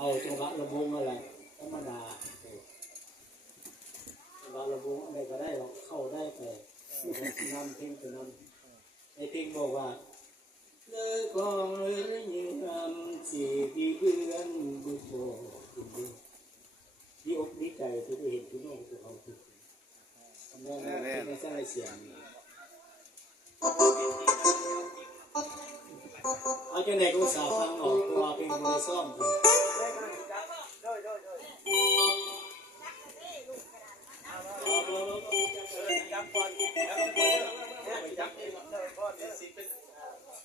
เอาจังหวะระบงอะไรธรรมดาจังหวะระบงอะไรก็ได้เราเข้าได้แต่นำเพลงจะนำในเพลงบอกว่าเลยกองเลยยืนนำสีที่เพื่อนบุโบคุณดีดีอกดีใจที่ได้เห็นพี่น้องตัวเขาทุกทำได้ไม่ใช่เสียงเอาจนเด็กก็สาวฟังออกตัวเป็นคนซ่อมกัน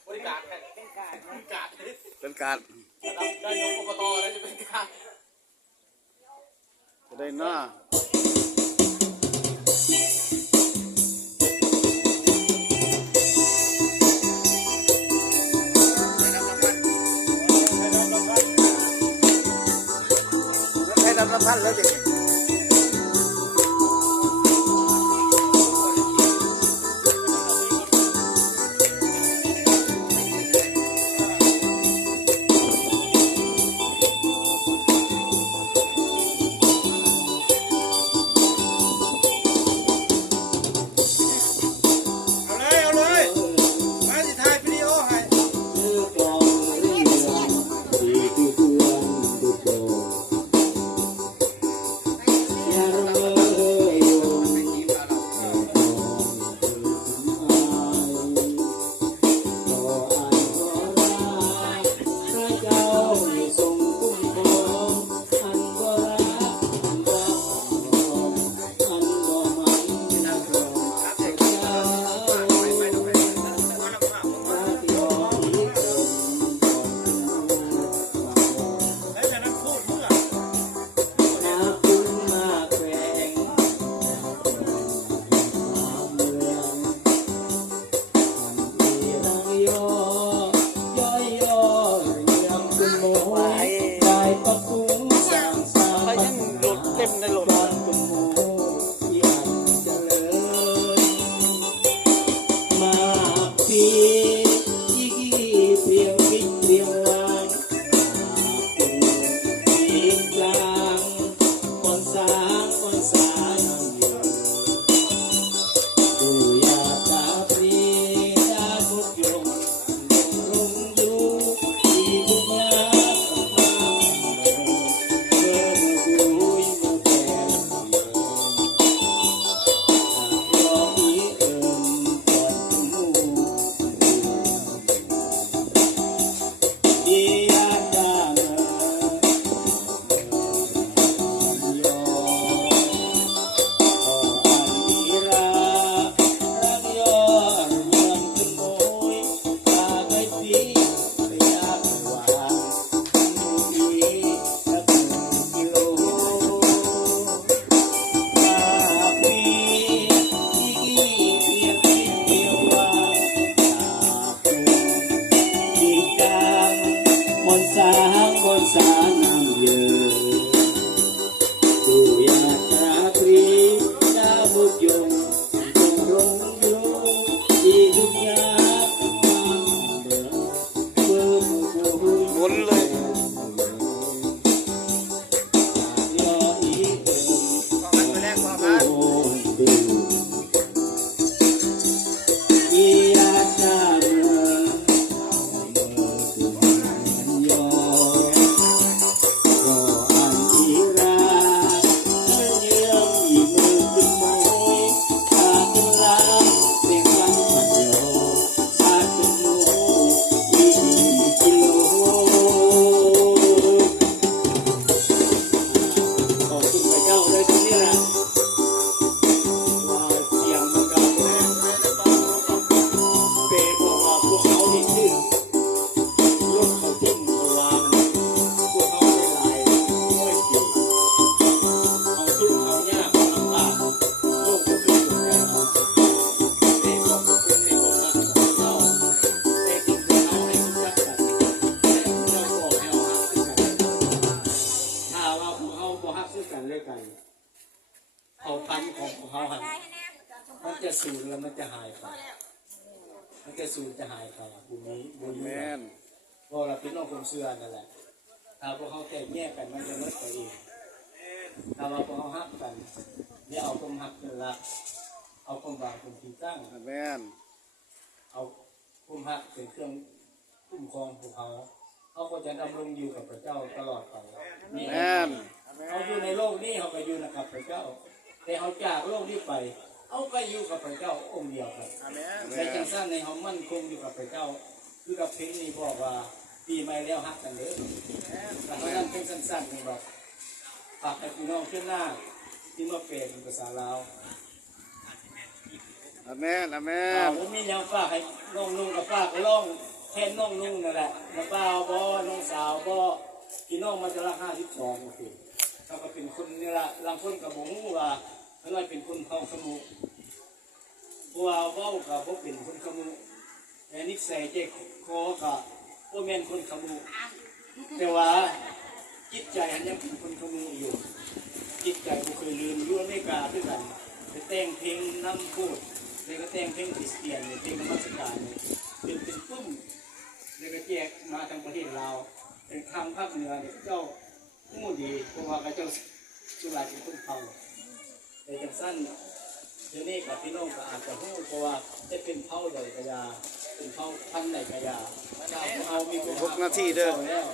บริการเป็นการได้ยกอบตแล้วจะเป็นการจะได้หน้าให้รับรางวัลแล้วดิเอาพันของเขาหันมันจะสูญแล้วมันจะหายไปมันจะสูญจะหายไปบุญนี้บุญนี้เพราะเราเป็นน้องคนเชื่อนั่นแหละ ถ้าพวกเขาแตกแยกกันมันจะลดไปเองถ้าว่าพวกเขาฮักกันเดี๋ยวเอาความฮักเป็นหลักเอาความบางเป็นที่ตั้ง อาเมน เอาความฮักเป็นเครื่องคุ้มครองพวกเขาเขาก็จะดำรงอยู่กับพระเจ้าตลอดไปนี่ แมน เขาอยู่ในโลกนี้เขาก็อยู่กับพระเจ้าแต่เขาจากโลกนี้ไปเขาก็อยู่กับพระเจ้าองค์เดียวกันในจังสั้นในเขามั่นคงอยู่กับพระเจ้าคือกับเพลงนี้บอกว่าปีใหม่แล้วฮักกันเด้อแต่เขานั่นเป็นสั้นๆนี่บอกฝากให้พี่น้องขึ้นหน้าที่มาเปลี่ยนเป็นภาษาลาว อาเมนอาเมน ผมมียังฝากให้น้องนุ่งกับฝากร้องแทนน้องนุ่งนั่นแหละน้าป้าบ่น้องสาวบ่พี่น้องมาจะละ52โอเคเขาก็เป็นคนนี่ละบางคนกับบ่ฮู้ว่าเพิ่นเป็นคนเฮาขมุเพราะว่าเว้ากับบ่เป็นคนขมุแต่นิสัยใจคอก็บ่แม่นคนขมุแต่ว่าจิตใจอันยังเป็นคนขมุอยู่จิตใจบ่เคยลืมอยู่อเมริกาด้วยกันไปแต่งเพลงนำพูดแล้วก็แต่งเพลงคริสเตียนเนี่ยเพลงนมัสการเนี่ยเป็นปุ้มแล้วก็แจกมาทางประเทศลาวเป็นทางภาคเหนือเนี่ยเจ้าผู้ดีเพราะว่าเจ้าสุราเป็นคนเผาแต่จังสั้นเดี๋ยวนี้กับพี่น้องก็อาจจะหู้เพราะว่าจะเป็นเผาใดกระยาเป็นเผาพันธุ์ใดกระยาเจ้าของเรามี 6 นาทีเด้อ แล้ว